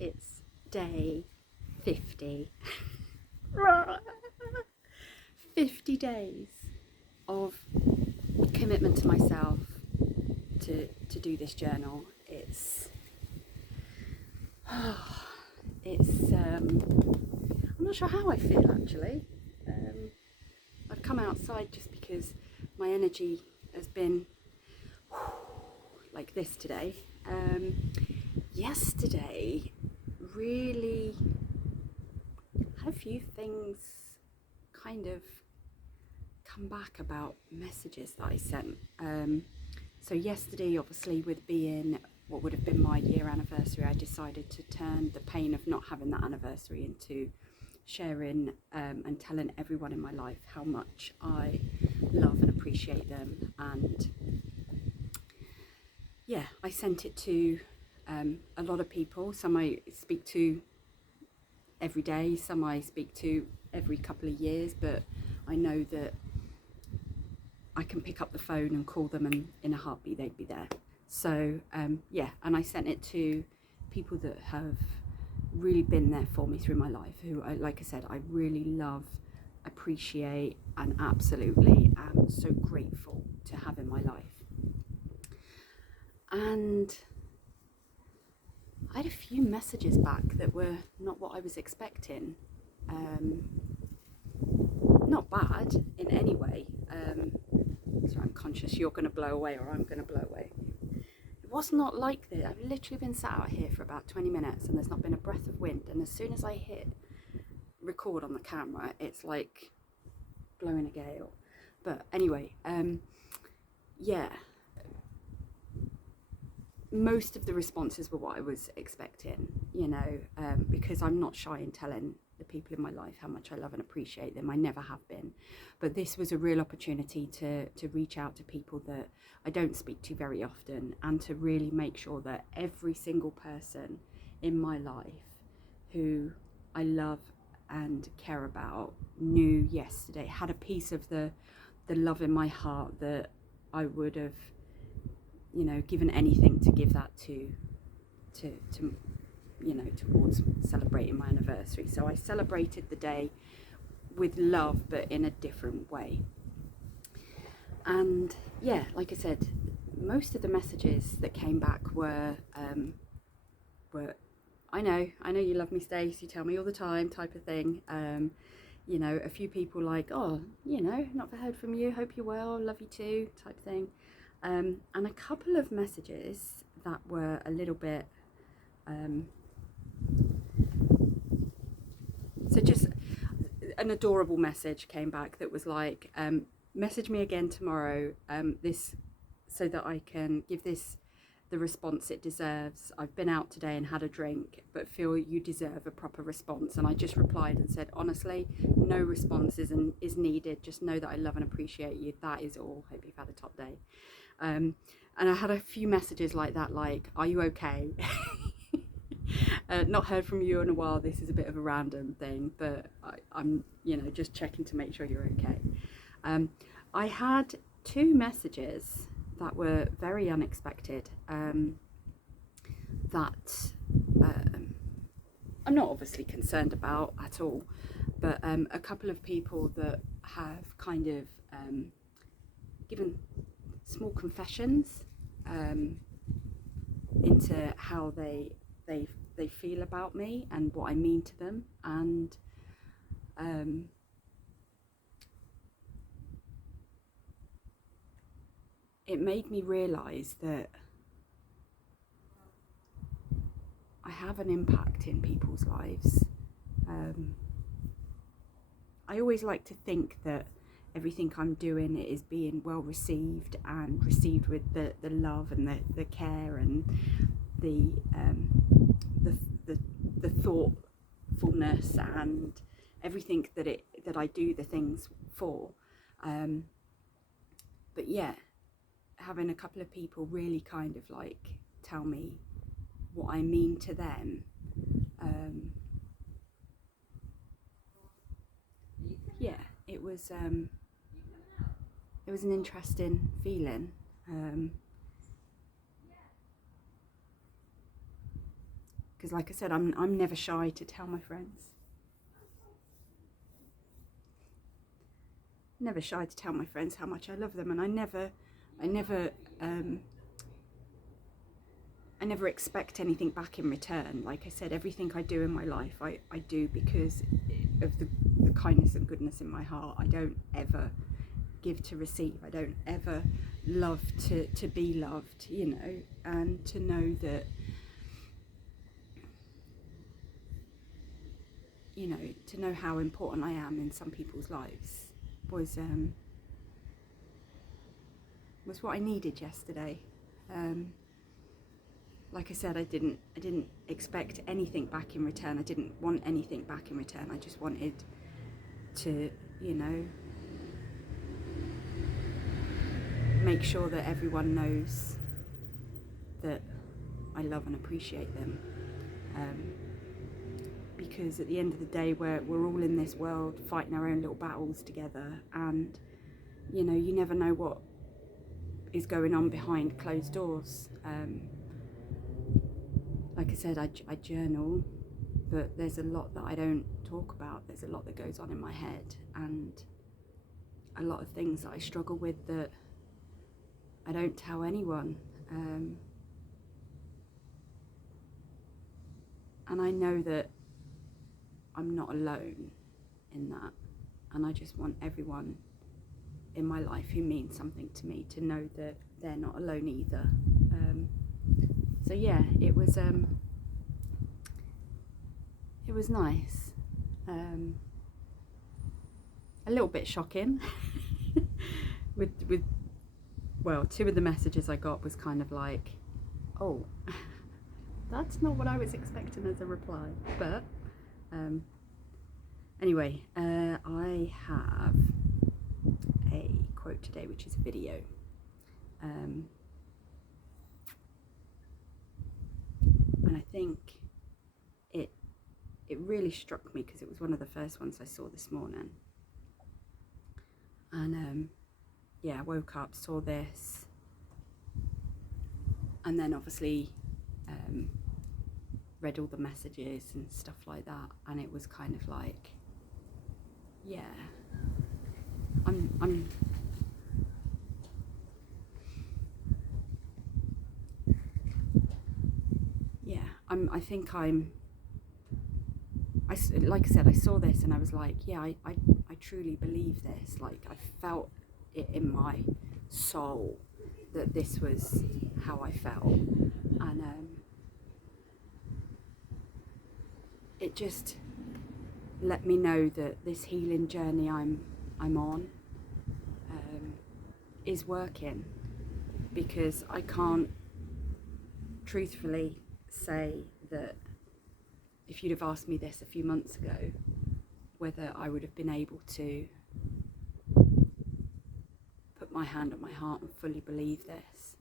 It's day 50. 50 days of commitment to myself to do this journal. I'm not sure how I feel actually. I've come outside just because my energy has been like this today. Yesterday really had a few things kind of come back about messages that I sent. So yesterday, obviously, with being what would have been my year anniversary, I decided to turn the pain of not having that anniversary into sharing and telling everyone in my life how much I love and appreciate them. And yeah, I sent it to a lot of people. Some I speak to every day, some I speak to every couple of years, but I know that I can pick up the phone and call them, and in a heartbeat they'd be there. So yeah, and I sent it to people that have really been there for me through my life, who, like I said, I really love, appreciate, and absolutely am so grateful to have in my life. And I had a few messages back that were not what I was expecting. Not bad in any way. So I'm conscious you're going to blow away or I'm going to blow away. It was not like this. I've literally been sat out here for about 20 minutes and there's not been a breath of wind. And as soon as I hit record on the camera, it's like blowing a gale. But anyway, yeah. Most of the responses were what I was expecting, you know, because I'm not shy in telling the people in my life how much I love and appreciate them. I never have been. But this was a real opportunity to reach out to people that I don't speak to very often, and to really make sure that every single person in my life who I love and care about knew yesterday, had a piece of the love in my heart that I would have, you know, given anything to give that to you know, towards celebrating my anniversary. So I celebrated the day with love, but in a different way. And yeah, like I said, most of the messages that came back were I know you love me, Stace, you tell me all the time, type of thing. You know, a few people like, oh, you know, not heard from you, hope you're well, love you too, type thing. And a couple of messages that were a little bit so just an adorable message came back that was like, message me again tomorrow, this so that I can give this the response it deserves. I've been out today and had a drink, but feel you deserve a proper response. And I just replied and said, honestly, no response is needed. Just know that I love and appreciate you. That is all. Hope you've had a top day. And I had a few messages like that, like, are you okay? Not heard from you in a while. This is a bit of a random thing, but I'm, you know, just checking to make sure you're okay. I had two messages that were very unexpected, that I'm not obviously concerned about at all, but a couple of people that have kind of given small confessions into how they feel about me and what I mean to them. And it made me realise that I have an impact in people's lives. I always like to think that everything I'm doing is being well received and received with the love and the care and the thoughtfulness and everything that I do the things for. But yeah, having a couple of people really kind of like tell me what I mean to them, yeah, it was an interesting feeling. Because like I said, I'm never shy to tell my friends. Never shy to tell my friends how much I love them, and I never expect anything back in return. Like I said, everything I do in my life, I do because of the kindness and goodness in my heart. I don't ever give to receive. I don't ever love to be loved, you know, and to know that, you know, to know how important I am in some people's lives was what I needed yesterday. Like I said, I didn't expect anything back in return. I didn't want anything back in return. I just wanted to, you know, make sure that everyone knows that I love and appreciate them. Because at the end of the day, we're all in this world fighting our own little battles together, and, you know, you never know what is going on behind closed doors. Like I said, I journal, but there's a lot that I don't talk about. There's a lot that goes on in my head, and a lot of things that I struggle with that I don't tell anyone. And I know that I'm not alone in that, and I just want everyone in my life who means something to me to know that they're not alone either. So yeah, it was nice. A little bit shocking. with well, two of the messages I got was kind of like, oh, that's not what I was expecting as a reply. But anyway, I have a quote today, which is a video. And I think it really struck me because it was one of the first ones I saw this morning. And yeah, I woke up, saw this, and then obviously read all the messages and stuff like that, and it was kind of like, yeah, like I said, I saw this and I was like, yeah, I truly believe this. Like, I felt it in my soul that this was how I felt, and it just let me know that this healing journey I'm on is working, because I can't truthfully say that if you'd have asked me this a few months ago, whether I would have been able to put my hand on my heart and fully believe this.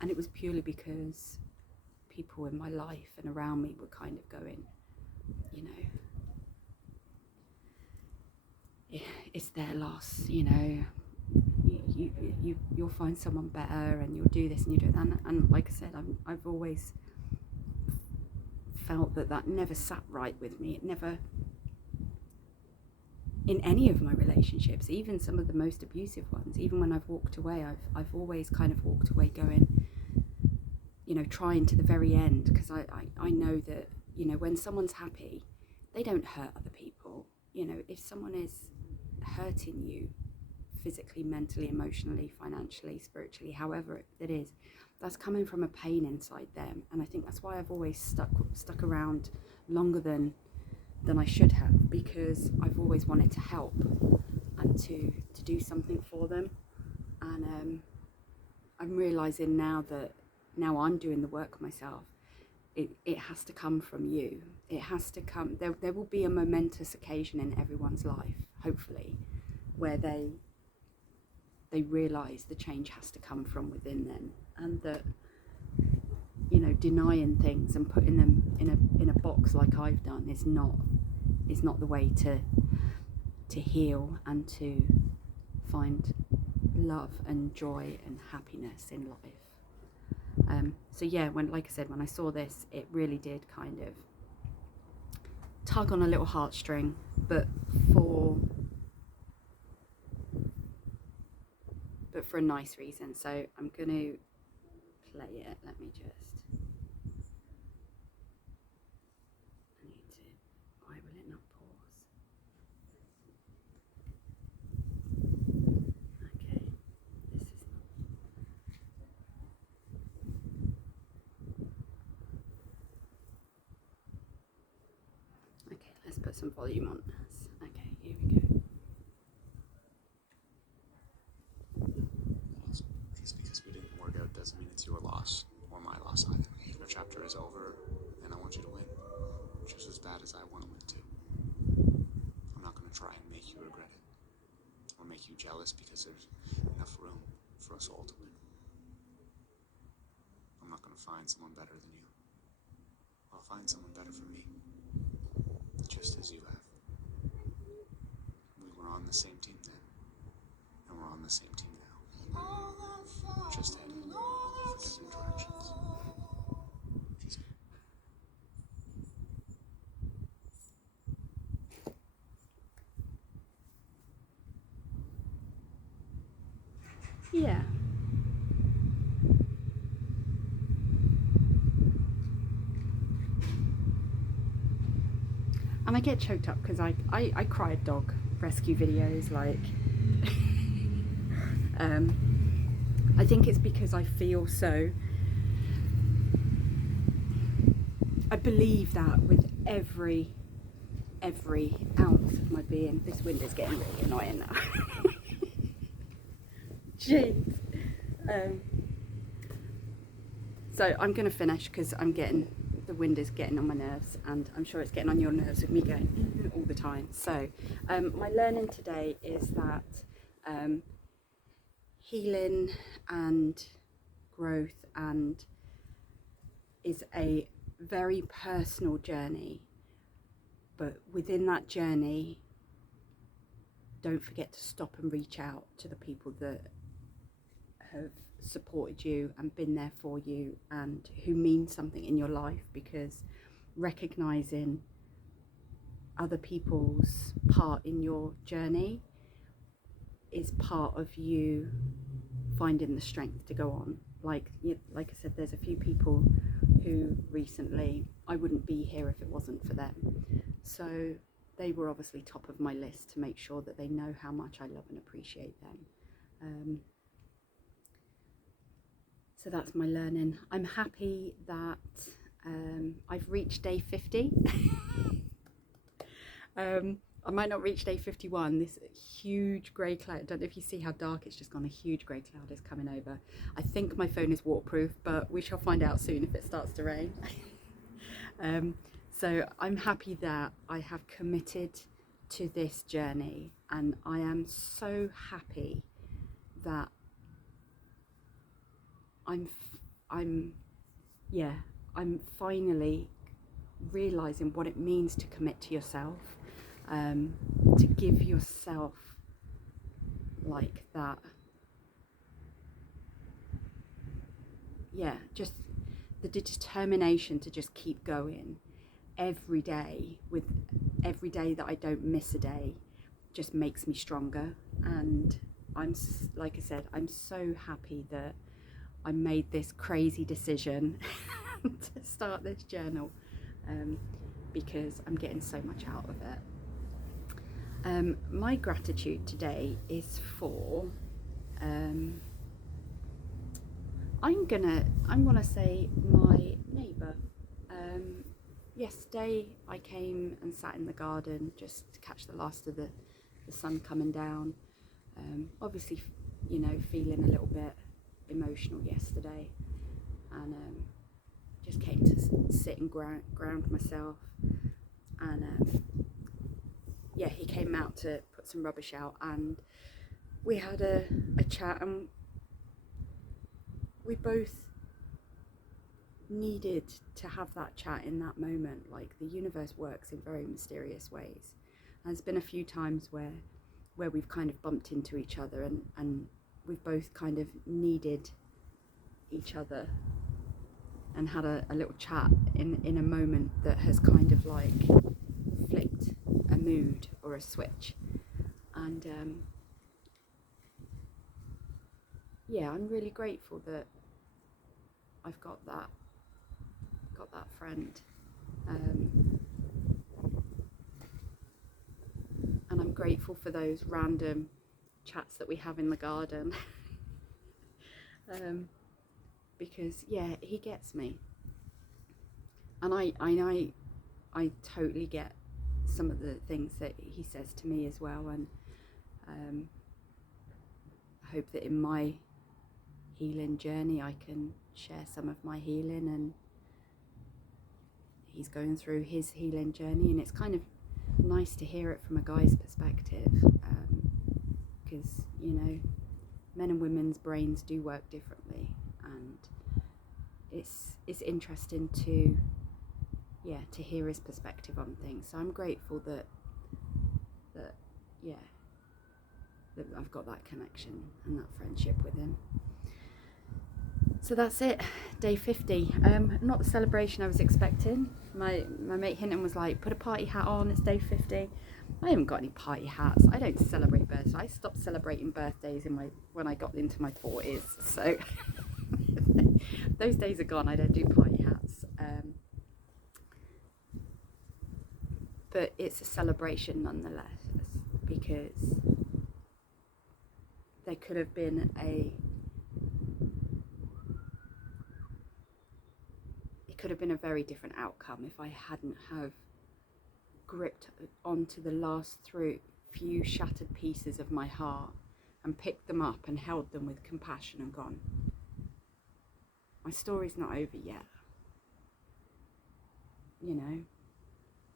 And it was purely because people in my life and around me were kind of going, you know, it's their loss, you know, you'll find someone better and you'll do this and you do that. And like I said, I've always felt that never sat right with me. It never, in any of my relationships, even some of the most abusive ones, even when I've walked away, I've always kind of walked away going, you know, trying to the very end, because I know that, you know, when someone's happy, they don't hurt other people. You know, if someone is hurting you physically, mentally, emotionally, financially, spiritually, however it is, that's coming from a pain inside them. And I think that's why I've always stuck around longer than I should have, because I've always wanted to help and to do something for them. And I'm realizing now that now I'm doing the work myself, it has to come from you. It has to come, there will be a momentous occasion in everyone's life, hopefully, where they realise the change has to come from within them, and that, you know, denying things and putting them in a box like I've done is not the way to heal and to find love and joy and happiness in life. So yeah, like I said, when I saw this, it really did kind of tug on a little heartstring, but for a nice reason. So I'm going to play it. Let me just, I need to, why will it not pause? Okay, this is not. Okay, let's put some volume on this. Okay, here we go. Just because we didn't work out doesn't mean it's your loss or my loss either. The chapter is over, and I want you to win, just as bad as I want to win too. I'm not going to try and make you regret it, or make you jealous because there's enough room for us all to win. I'm not going to find someone better than you. I'll find someone better for me, just as you have. We were on the same team then, and we're on the same team now. Just heading in different directions. Yeah. And I get choked up because I cry at dog rescue videos, like I think it's because I feel so, I believe that with every ounce of my being. This wind is getting really annoying now. Jeez. So I'm going to finish because the wind is getting on my nerves, and I'm sure it's getting on your nerves with me going all the time. So my learning today is that healing and growth is a very personal journey, but within that journey, don't forget to stop and reach out to the people that have supported you and been there for you and who mean something in your life, because recognizing other people's part in your journey is part of you finding the strength to go on. Like I said, there's a few people who recently, I wouldn't be here if it wasn't for them. So they were obviously top of my list to make sure that they know how much I love and appreciate them. So that's my learning. I'm happy that I've reached day 50. I might not reach day 51. This huge grey cloud, I don't know if you see how dark it's just gone, a huge grey cloud is coming over. I think my phone is waterproof, but we shall find out soon if it starts to rain. So I'm happy that I have committed to this journey, and I am so happy that I'm finally realizing what it means to commit to yourself, to give yourself like that, just the determination to just keep going every day. With every day that I don't miss a day just makes me stronger, and like I said, I'm so happy that I made this crazy decision to start this journal, because I'm getting so much out of it. My gratitude today is for, I'm gonna say my neighbour. Yesterday I came and sat in the garden just to catch the last of the sun coming down. Obviously, feeling a little bit emotional yesterday, and just came to sit and ground myself, and he came out to put some rubbish out, and we had a chat, and we both needed to have that chat in that moment. Like, the universe works in very mysterious ways, and there's been a few times where we've kind of bumped into each other, and we've both kind of needed each other and had a little chat in a moment that has kind of like flipped a mood or a switch. And yeah, I'm really grateful that I've got that friend. And I'm grateful for those random chats that we have in the garden. Because yeah, he gets me, and I totally get some of the things that he says to me as well. And I hope that in my healing journey I can share some of my healing, and he's going through his healing journey, and it's kind of nice to hear it from a guy's perspective, because you know, men and women's brains do work differently, and it's interesting to hear his perspective on things. So I'm grateful that I've got that connection and that friendship with him. So that's it, day 50. Not the celebration I was expecting. My mate Hinton was like, put a party hat on, it's day 50. I haven't got any party hats. I don't celebrate birthdays. I stopped celebrating birthdays when I got into my 40s. So those days are gone. I don't do party hats. But it's a celebration nonetheless, because there could have been a very different outcome if I hadn't have gripped onto the last few shattered pieces of my heart and picked them up and held them with compassion and gone, my story's not over yet, you know.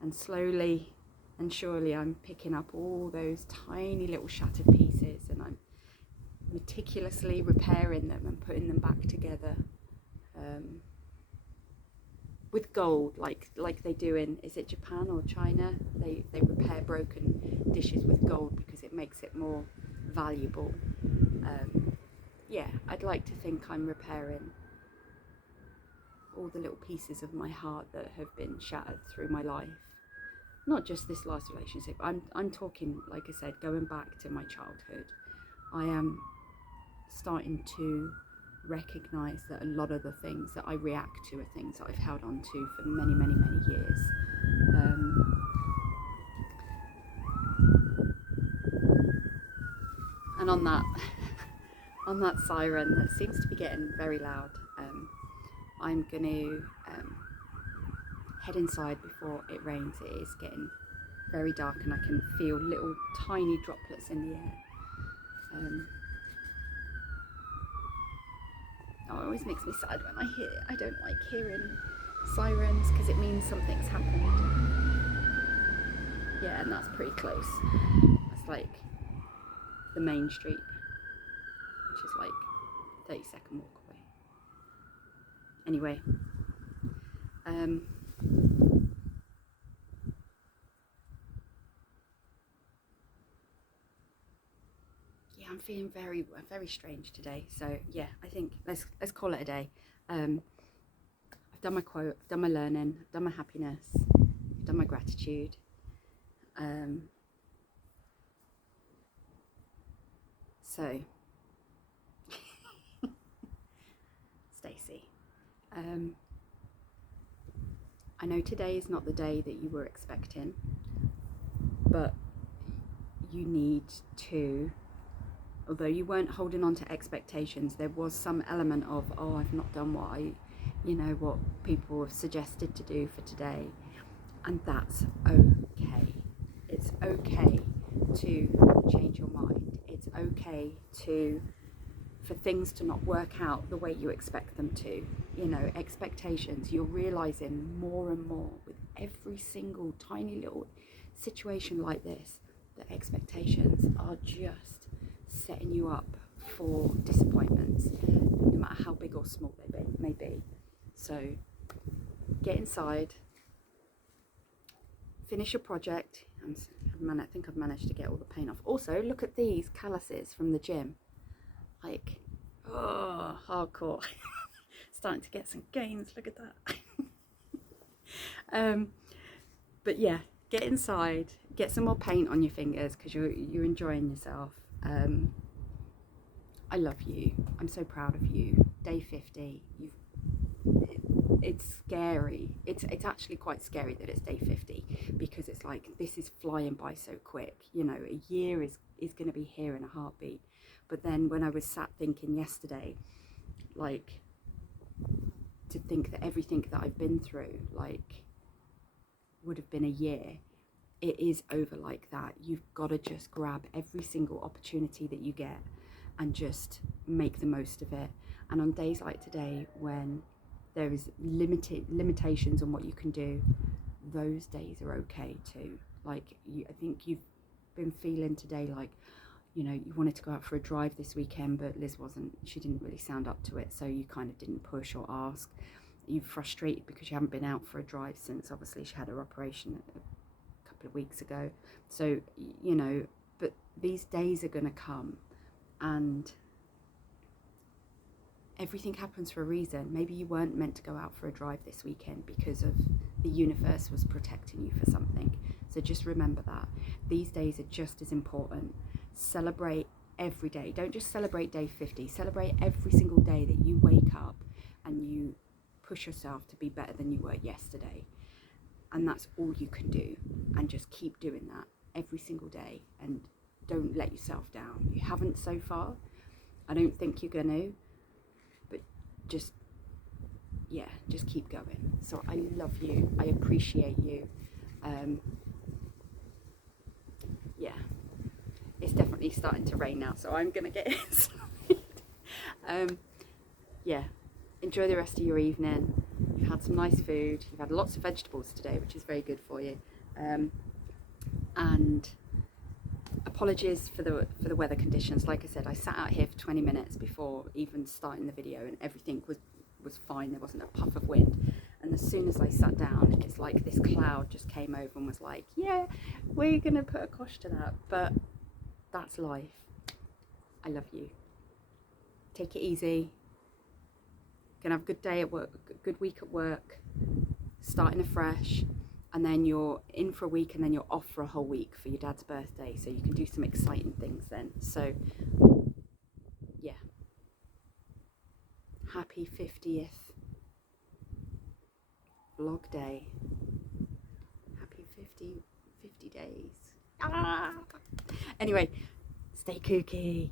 And slowly and surely I'm picking up all those tiny little shattered pieces, and I'm meticulously repairing them and putting them back together, with gold, like they do in, is it Japan or China? They repair broken dishes with gold because it makes it more valuable. Yeah, I'd like to think I'm repairing all the little pieces of my heart that have been shattered through my life. Not just this last relationship. I'm talking, like I said, going back to my childhood. I am starting to recognise that a lot of the things that I react to are things that I've held on to for many, many, many years. And on that siren that seems to be getting very loud, I'm going to head inside before it rains. It is getting very dark and I can feel little tiny droplets in the air. It always makes me sad when I don't like hearing sirens, because it means something's happened. Yeah, and that's pretty close. That's like the main street, which is like 30-second walk away. Anyway, yeah, I'm feeling very, very strange today. So yeah, I think let's call it a day. I've done my quote, I've done my learning, I've done my happiness, I've done my gratitude. So, Stacey, I know today is not the day that you were expecting, but you need to, although you weren't holding on to expectations, there was some element of, oh, I've not done what people have suggested to do for today, and that's okay. It's okay to change your mind. It's okay for things to not work out the way you expect them to. You know, expectations, you're realizing more and more with every single tiny little situation like this, that expectations are just setting you up for disappointments, no matter how big or small they may be. So get inside, finish your project. I think I've managed to get all the paint off. Also, look at these calluses from the gym. Like, oh, hardcore. starting to get some gains, look at that. But yeah, get inside, get some more paint on your fingers because you're enjoying yourself. I love you. I'm so proud of you. Day 50. It's scary. It's actually quite scary that it's day 50 because it's like this is flying by so quick. You know, a year is going to be here in a heartbeat. But then when I was sat thinking yesterday, like, to think that everything that I've been through, like, would have been a year, it is over like that. You've got to just grab every single opportunity that you get and just make the most of it. And on days like today, when there is limitations on what you can do, those days are okay too. Like, I think you've been feeling today like, you know, you wanted to go out for a drive this weekend, but Liz she didn't really sound up to it, so you kind of didn't push or ask. You're frustrated because you haven't been out for a drive since obviously she had her operation a couple of weeks ago. So, you know, but these days are going to come, and everything happens for a reason. Maybe you weren't meant to go out for a drive this weekend because of the universe was protecting you for something. So just remember that. These days are just as important. Celebrate every day. Don't just celebrate day 50. Celebrate every single day that you wake up and you push yourself to be better than you were yesterday. And that's all you can do. And just keep doing that every single day. And don't let yourself down. You haven't so far. I don't think you're going to. But just keep going. So I love you. I appreciate you. Yeah, it's definitely starting to rain now, so I'm gonna get inside. Yeah, enjoy the rest of your evening. You've had some nice food. You've had lots of vegetables today, which is very good for you. And apologies for the weather conditions. Like I said, I sat out here for 20 minutes before even starting the video, and everything was fine. There wasn't a puff of wind. And as soon as I sat down, it's like this cloud just came over and was like, yeah, we're gonna put a cosh to that. But that's life. I love you. Take it easy. Gonna have a good day at work, good week at work, starting afresh. And then you're in for a week, and then you're off for a whole week for your dad's birthday, so you can do some exciting things then. So yeah, happy 50th vlog day. Happy 50 days. Anyway, stay kooky.